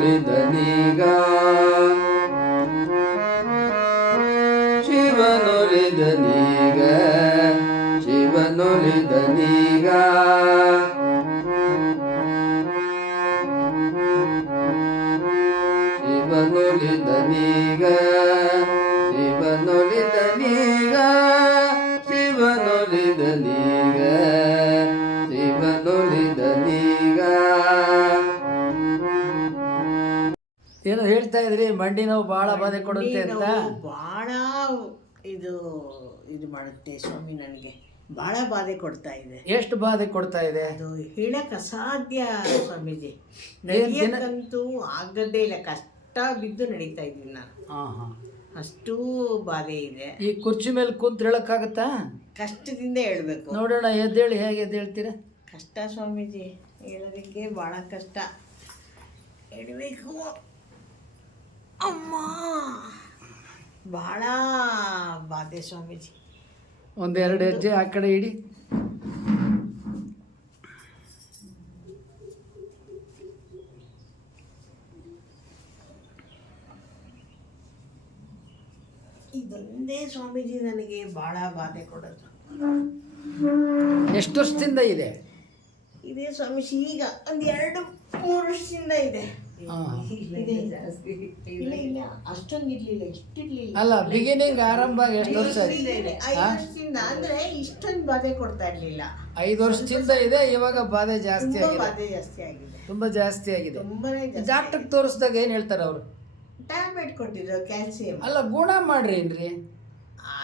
ನುಡಿದನೀಗ ಶಿವನುರಿದನೀಗ ಶಿವನುರಿದನೀಗ ಶಿವನುರಿದನೀಗ ಏನೋ ಹೇಳ್ತಾ ಇದ್ರಿ ಮಂಡಿ ನೋವು ಬಹಳ ಬಾಧೆ ಕೊಡುತ್ತೆ ಅಂತ? ಬಹಳ ಇದು ಇದು ಮಾಡುತ್ತೆ ಸ್ವಾಮಿ ನನಗೆ. ಬಹಳ ಬಾಧೆ ಕೊಡ್ತಾ ಇದೆ. ಎಷ್ಟು ಬಾಧೆ ಕೊಡ್ತಾ ಇದೆ? ಅದು ಹೇಳಕ್ಕೆ ಅಸಾಧ್ಯ ಸ್ವಾಮೀಜಿ. ನಡೆಯಕ್ಕಂತೂ ಆಗದೇ ಇಲ್ಲ ಕಷ್ಟ ಬಿದ್ದು ನಡೀತಾ ಇದ್ದೀನಿ ನಾನು. ಹಾ ಹಾ. ಅಷ್ಟೂ ಬಾಧೆ ಇದೆ. ಈ ಕುರ್ಚಿ ಮೇಲೆ ಕುಂತ್ ಹೇಳಕ್ಕಾಗತ್ತಾ? ಕಷ್ಟದಿಂದ ಹೇಳ್ಬೇಕು. ನೋಡೋಣ ಎದ್ದೇಳಿ ಹೇಗೆ ಎದ್ದೇಳ್ತೀರಾ ಕಷ್ಟ ಸ್ವಾಮೀಜಿ ಹೇಳೋದಕ್ಕೆ ಭಾಳ ಕಷ್ಟ. ಹೇಳಬೇಕು. ಅಮ್ಮ. ಭಾಳ ಬಾಧೆ ಸ್ವಾಮೀಜಿ. ಒಂದೆರಡು ಹೆಜ್ಜೆ ಆ ಕಡೆ ಇಡಿ. ಇದೊಂದೇ ಸ್ವಾಮೀಜಿ ನನಗೆ ಭಾಳ ಬಾಧೆ ಕೊಡೋದು. ಎಷ್ಟು ವರ್ಷದಿಂದ ಇದೆ? ಇದೇ ಸ್ವಾಮೀಜಿ ಈಗ ಒಂದು ಎರಡು ಮೂರು ವರ್ಷದಿಂದ ಇದೆ ಇದೆ. ಇಲ್ಲ ಇಲ್ಲ ಅಷ್ಟೊಂದು ಇರ್ಲಿಲ್ಲ ಇಷ್ಟಿರ್ಲಿಲ್ಲ. ಅಲ್ಲ ಬಿಗಿನಿಂಗ್ ಆರಂಭ ಎಷ್ಟು ವರ್ಷ ಆಯ್ತು? ಐದು ವರ್ಷದಿಂದ ಅಂದ್ರೆ ಇಷ್ಟೊಂದು ಬಾಧೆ ಕೊಡ್ತಾ ಇರ್ಲಿಲ್ಲ. ಐದು ವರ್ಷದಿಂದ ಇದೆ ಇವಾಗ ಬಾಧೆ ಜಾಸ್ತಿ ತುಂಬಾ ಆಗಿದೆ? ಬಾಧೆ ಜಾಸ್ತಿ ಆಗಿದೆ. ತುಂಬಾ ಜಾಸ್ತಿ ಆಗಿದೆ. ತುಂಬಾನೇ ಜಾಸ್ತಿ ಡಾಕ್ಟರ್ ತೋರಿಸಿದಾಗ ಏನ್ ಹೇಳ್ತಾರೆ ಅವರು? ಟ್ಯಾಬ್ಲೆಟ್ ಕೊಟ್ಟಿದ್ರು ಕ್ಯಾಲ್ಸಿಯಂ. ಅಲ್ಲ ಗುಣ ಮಾಡ್ರಿ ಏನ್ರಿ?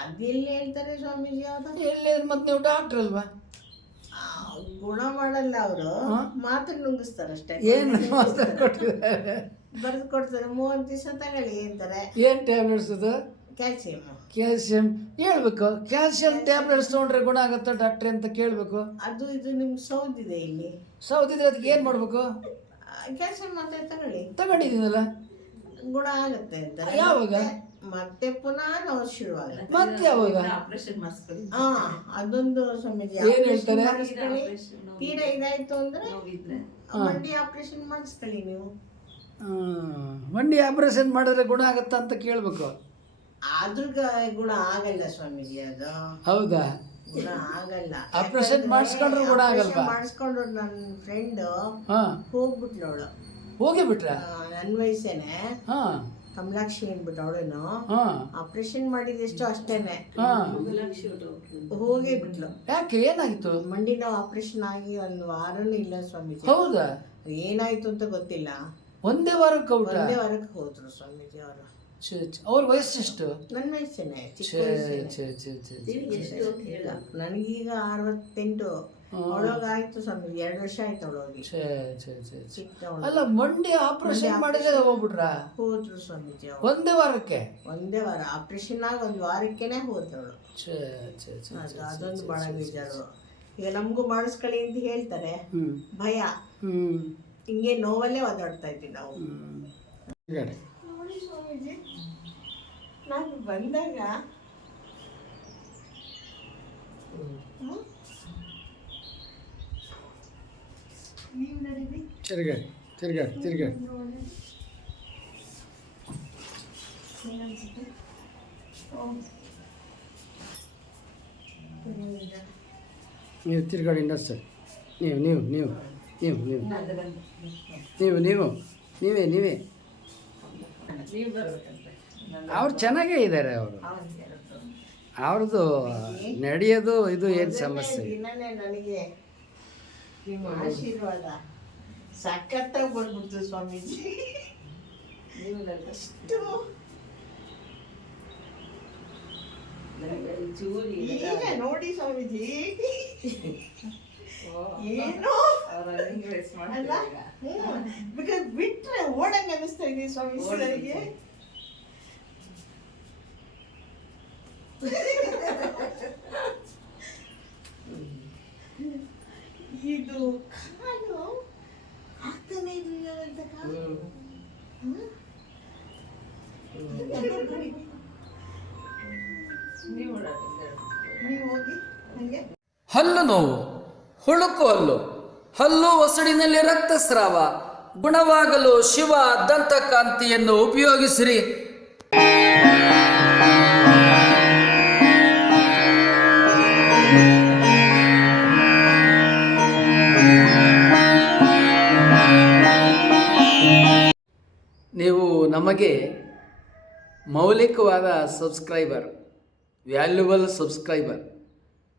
ಅದೆಲ್ಲ ಹೇಳ್ತಾರೆ ಸ್ವಾಮೀಜಿ ಅದು ಎಲ್ಲಿ ಮತ್ತೆ ನೀವು ಡಾಕ್ಟರ್ ಅಲ್ವಾ? ಗುಣ ಮಾಡಲ್ಲ ಅವರು? ಮಾತ್ರ ನುಂಗಿಸ್ತಾರೆ ಅಷ್ಟೇ. ಏನು ಮಾತ್ರ ಕೊಟ್ಟಿದ್ದಾರೆ? ಬರೆದು ಕೊಡ್ತಾರೆ. ಮೂವತ್ತು ದಿವಸ ತಗೊಳ್ಳಿ ಅಂತಾರೆ ಏನು ಟ್ಯಾಬ್ಲೆಟ್ಸ್ ಅದು? ಕ್ಯಾಲ್ಸಿಯಂ ಕ್ಯಾಲ್ಸಿಯಂ ಹೇಳ್ಬೇಕು. ಕ್ಯಾಲ್ಸಿಯಂ ಟ್ಯಾಬ್ಲೆಟ್ಸ್ ತೊಗೊಂಡ್ರೆ ಗುಣ ಆಗುತ್ತೆ ಡಾಕ್ಟ್ರೆ ಅಂತ ಕೇಳಬೇಕು? ಅದು ಇದು ನಿಮ್ಗೆ ಸೌದಿದೆ ಇಲ್ಲಿ. ಸೌದಿದ್ರೆ ಅದಕ್ಕೆ ಏನು ಮಾಡಬೇಕು? ಕ್ಯಾಲ್ಸಿಯಂ ಮಾತ್ರ ತಗೊಳ್ಳಿ. ತಗೊಂಡಿದ್ದೀನಲ್ಲ? ಗುಣ ಆಗುತ್ತೆ ಅಂತಾರೆ ಯಾವಾಗ? ಮತ್ತೆ- ಪುನಃ ನಾವು ಶುರುವಾಗುತ್ತೆ. ಮತ್ತೆ ಯಾವಾಗ? ಹಾ ಅದೊಂದು ಸ್ವಾಮೀಜಿ ಏನ್ ಹೇಳ್ತಾರೆ? ತೀರಾ ಇದಾಯ್ತು ಅಂದ್ರೆ ಮಂಡಿ ಆಪರೇಷನ್ ಮಾಡಿಸ್ಕೊಳ್ಳಿ ನೀವು. ಮಂಡಿ ಆಪರೇಷನ್ ಮಾಡಿದ್ರೆ ಗುಣ ಆಗತ್ತಾ ಅಂತ ಕೇಳ್ಬೇಕು. ಆದ್ರೂ ಗುಣ ಆಗಲ್ಲ ಸ್ವಾಮೀಜಿ ಅದು. ಹೌದಾ? ಗುಣ ಆಗಲ್ಲ. ಆಪರೇಷನ್ ಮಾಡಿಸ್ಕೊಂಡ್ರು ಗುಣ ಆಗಲ್ವಾ? ಮಾಡಿಸ್ಕೊಂಡ್ರು ನನ್ನ ಫ್ರೆಂಡ್ ಹೋಗ್ಬಿಟ್ಲವಳು ಅವಳು. ಹೋಗಿ ಬಿಟ್ರ ನನ್ನ ವಯಸ್ಸೇನೆ. ಹಾ. ಕಮಲಾಕ್ಷಿ ಅಂದ್ಬಿಟ್ಟು ಅವಳೇನು ಹಾ. ಆಪರೇಷನ್ ಮಾಡಿದೆಷ್ಟು ಅಷ್ಟೇನೆ. ಹಾ. ಹೋಗೇ ಬಿಟ್ಲು ಯಾಕೆ ಏನಾಗಿತ್ತು? ಮಂಡಿ ನೋವು ಆಪರೇಷನ್ ಆಗಿ ಒಂದು ವಾರನೂ ಇಲ್ಲ ಸ್ವಾಮೀಜಿ. ಹೌದಾ? ಏನಾಯ್ತು ಅಂತ ಗೊತ್ತಿಲ್ಲ. ಒಂದೇ ವಾರಕ್ಕೆ ಔಟ ಒಂದೇ ವಾರಕ್ಕೆ ಹೋದ್ರು ಸ್ವಾಮೀಜಿ ಅವರು. ಅವ್ರ ವಯಸ್ಸೆಷ್ಟು? ನನ್ನ ವಯಸ್ಸೇನೆ ಚಿಕ್ಕ ಛೇ, ವಯಸ್ಸೇನೆ. ಛೇ, ಛೇ, ಛೇ, ಛೇ. ನನಗೀಗ ಅರವತ್ತೆಂಟು. ಅವಳೋಗಾಯ್ತು ಸ್ವಾಮಿ ಎರಡು ವರ್ಷ ಆಯ್ತು ಅವಳೋಗಿ ಛೇ, ಛೇ, ಛೇ, ಛೇ. ಅಲ್ಲ ಮಂಡಿ ಆಪರೇಷನ್ ಮಾಡಿದ್ರೆ ಹೋಗ್ಬಿಟ್ರ? ಹೋದ್ರು ಸ್ವಾಮೀಜಿ ಒಂದೇ ವಾರಕ್ಕೆ? ಒಂದೇ ವಾರ. ಆಪರೇಷನ್ ಆಗಿ ಒಂದು ವಾರಕ್ಕೇನೆ ಹೋದವಳು. ಛೇ, ಛೇ, ಛೇ, ಅದು ಅದೊಂದು ಬಹಳ ಬೇಜಾರು. ಈಗ ನಮಗೂ ಮಾಡಿಸ್ಕೊಳ್ಳಿ ಅಂತ ಹೇಳ್ತಾರೆ. ಹ್ಮ್. ಭಯ. ಹ್ಮ್. ಹಿಂಗೆ ನೋವಲ್ಲೇ ಒದ್ದಾಡ್ತಾ ಇದ್ವಿ ನಾವು. ಹ್ಮ್. ನೋಡಿ ಸ್ವಾಮೀಜಿ ನಾನು ಬಂದಾಗ ಹ್ಮ್? ತಿರುಗಾಡಿ ತಿರುಗಾಡಿ ತಿರುಗಾಡಿ ನೀವು ತಿರುಗಾಡಿ ನರ್ಸರ್ ನೀವು ನೀವು ನೀವು ನೀವು ನೀವು. ನೀವು ನೀವು, ನೀವೇ ನೀವೇ. ಅವ್ರು ಚೆನ್ನಾಗೇ ಇದ್ದಾರೆ ಅವರು. ಅವ್ರದ್ದು ನಡೆಯೋದು, ಇದು ಏನು ಸಮಸ್ಯೆ? ನಿಮ್ಮ ಆಶೀರ್ವಾದ. ಸಖತ್ತಾಗಿ ಬಂದ್ಬಿಡ್ತು ಸ್ವಾಮೀಜಿ. ಅಷ್ಟು ಈಗ ನೋಡಿ ಸ್ವಾಮೀಜಿ. ಏನೋ. ಬಿಕಾಸ್ ಬಿಟ್ರೆ ಓಡಂಗ್ ಅನಿಸ್ತಾ ಇದೆ ಸ್ವಾಮೀಜಿ ನನಗೆ ಹಲ್ಲು ನೋವು, ಹುಳುಕು ಹಲ್ಲು. ಹಲ್ಲು ಒಸಡಿನಲ್ಲಿ ರಕ್ತಸ್ರಾವ, ಗುಣವಾಗಲು ಶಿವ ದಂತಕಾಂತಿಯನ್ನು ಉಪಯೋಗಿಸಿರಿ. ನೀವು ನಮಗೆ ಮೌಲಿಕವಾದ ಸಬ್ಸ್ಕ್ರೈಬರ್, ವ್ಯಾಲ್ಯೂಬಲ್ ಸಬ್ಸ್ಕ್ರೈಬರ್